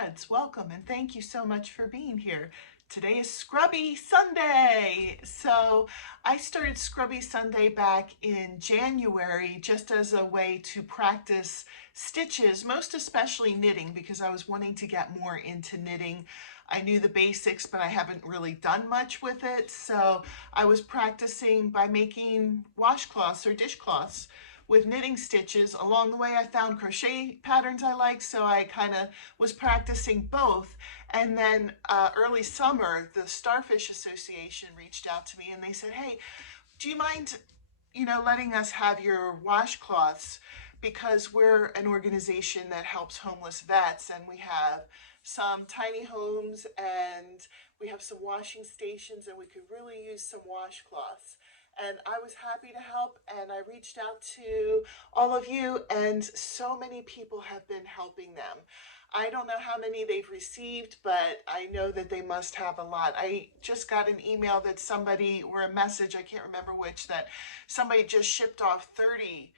Stringsandthreads. Welcome and thank you so much for being here. Today is Scrubby Sunday. So I started Scrubby Sunday back in January just as a way to practice stitches, most especially knitting, because I was wanting to get more into knitting. I knew the basics, but I haven't really done much with it. So I was practicing by making washcloths or dishcloths with knitting stitches. Along the way, I found crochet patterns I liked, so I kind of was practicing both. And then early summer, the Starfish Association reached out to me and they said, hey, do you mind, letting us have your washcloths? Because we're an organization that helps homeless vets, and we have some tiny homes and we have some washing stations, and we could really use some washcloths. And I was happy to help, and I reached out to all of you, and so many people have been helping them. I don't know how many they've received, but I know that they must have a lot. I just got an email that somebody, or a message, I can't remember which, that somebody just shipped off 30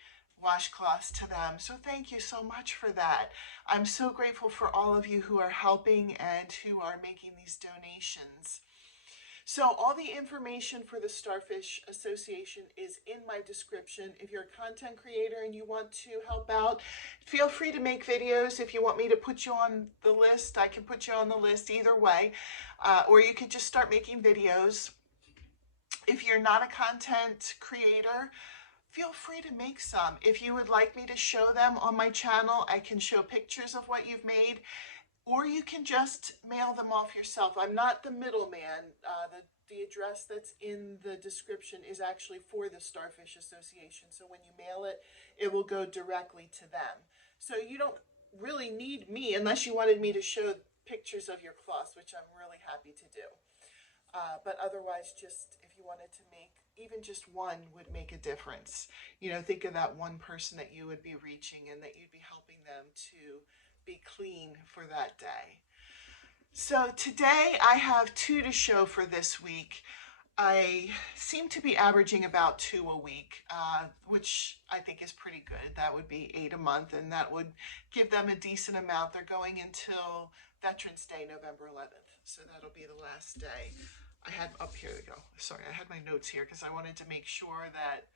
washcloths to them. So thank you so much for that. I'm so grateful for all of you who are helping and who are making these donations. So all the information for the Starfish Association is in my description. If you're a content creator and you want to help out, feel free to make videos. If you want me to put you on the list, I can put you on the list either way. Or you could just start making videos. If you're not a content creator, feel free to make some. If you would like me to show them on my channel, I can show pictures of what you've made. Or you can just mail them off yourself. I'm not the middleman. The address that's in the description is actually for the Starfish Association. So when you mail it, it will go directly to them. So you don't really need me unless you wanted me to show pictures of your cloths, which I'm really happy to do. But otherwise, just if you wanted to make, even just one would make a difference. Think of that one person that you would be reaching and that you'd be helping them to be clean for that day. So today I have 2 to show for this week. I seem to be averaging about 2 a week, which I think is pretty good. That would be 8 a month, and that would give them a decent amount. They're going until Veterans Day, November 11th. So that'll be the last day. Here we go. Sorry, I had my notes here because I wanted to make sure that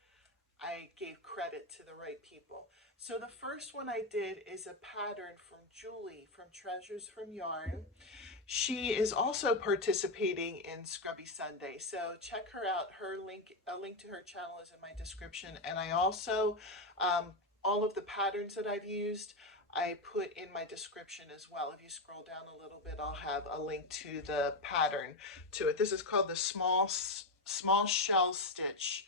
I gave credit to the right people. So the first one I did is a pattern from Julie from Treasures from Yarn. She is also participating in Scrubby Sunday, so check her out. A link to her channel is in my description, and I also, all of the patterns that I've used, I put in my description as well. If you scroll down a little bit, I'll have a link to the pattern to it. This is called the small shell stitch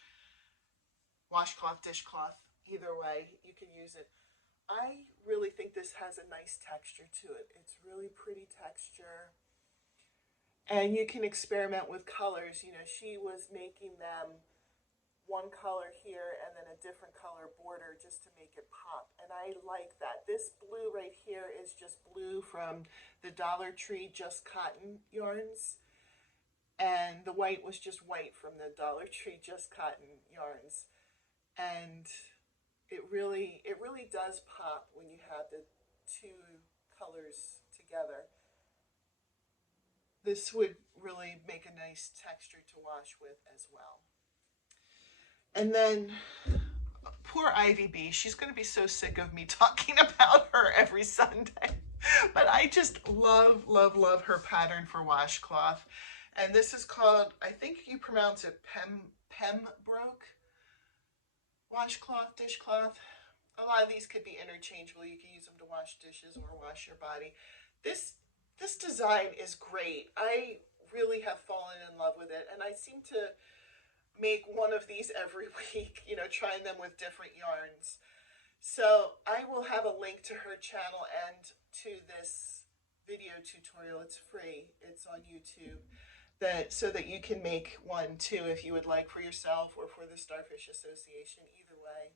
washcloth, dishcloth. Either way, you can use it. I really think this has a nice texture to it. It's really pretty texture. And you can experiment with colors. She was making them one color here and then a different color border just to make it pop. And I like that. This blue right here is just blue from the Dollar Tree Just Cotton yarns. And the white was just white from the Dollar Tree Just Cotton yarns. And it really does pop when you have the 2 colors together. This would really make a nice texture to wash with as well. And then poor Ivy B, she's going to be so sick of me talking about her every Sunday. But I just love, love, love her pattern for washcloth. And this is called, I think you pronounce it Pembroke Washcloth, dishcloth. A lot of these could be interchangeable. You can use them to wash dishes or wash your body. This design is great. I really have fallen in love with it, and I seem to make one of these every week, trying them with different yarns. So I will have a link to her channel and to this video tutorial. It's free. It's on YouTube. So that you can make one too if you would like, for yourself or for the Starfish Association. Either way,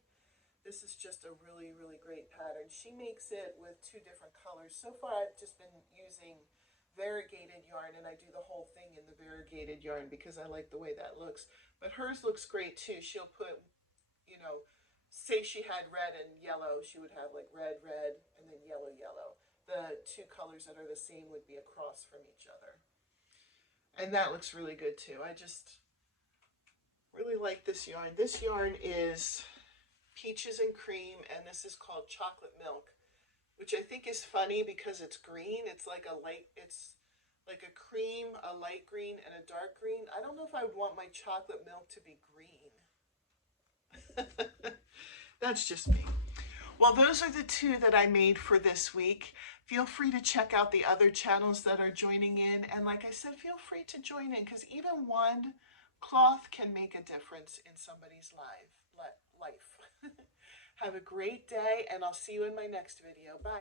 this is just a really, really great pattern. She makes it with 2 different colors. So far I've just been using variegated yarn, and I do the whole thing in the variegated yarn because I like the way that looks. But hers looks great too. She'll put, say she had red and yellow, she would have like red, red, and then yellow, yellow. the two colors that are the same would be across from each other. And that looks really good too. I just really like this yarn. This yarn is Peaches and Cream, and this is called Chocolate Milk, which I think is funny because it's green. It's like a cream, a light green, and a dark green. I don't know if I would want my chocolate milk to be green. That's just me. Well, those are the two that I made for this week. Feel free to check out the other channels that are joining in. And like I said, feel free to join in, because even one cloth can make a difference in somebody's life. Have a great day, and I'll see you in my next video. Bye.